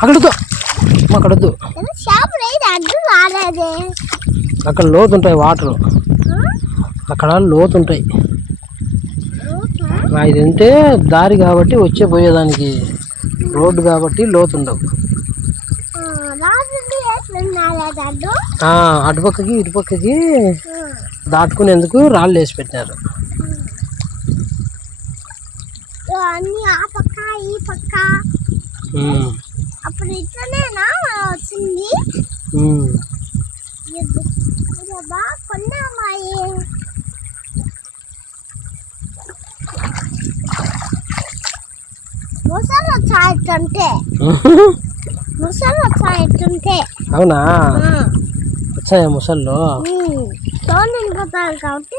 అక్కడొద్దు, అక్కడొద్దు. అక్కడ లోతుంటాయి వాటర్, అక్కడ లోతుంటాయి. ఇదంటే దారి కాబట్టి వచ్చే పోయేదానికి, రోడ్డు కాబట్టి లోతుండవు. అటుపక్కకి ఇటుపక్కకి దాటుకునేందుకు రాళ్ళు వేసి పెట్టినారు. అప్పుడు ఇట్లనేనా వచ్చింది. ముసలు వచ్చాయిట్టుంటే అవునా? వచ్చాయా ముసళ్ళు? కాబట్టి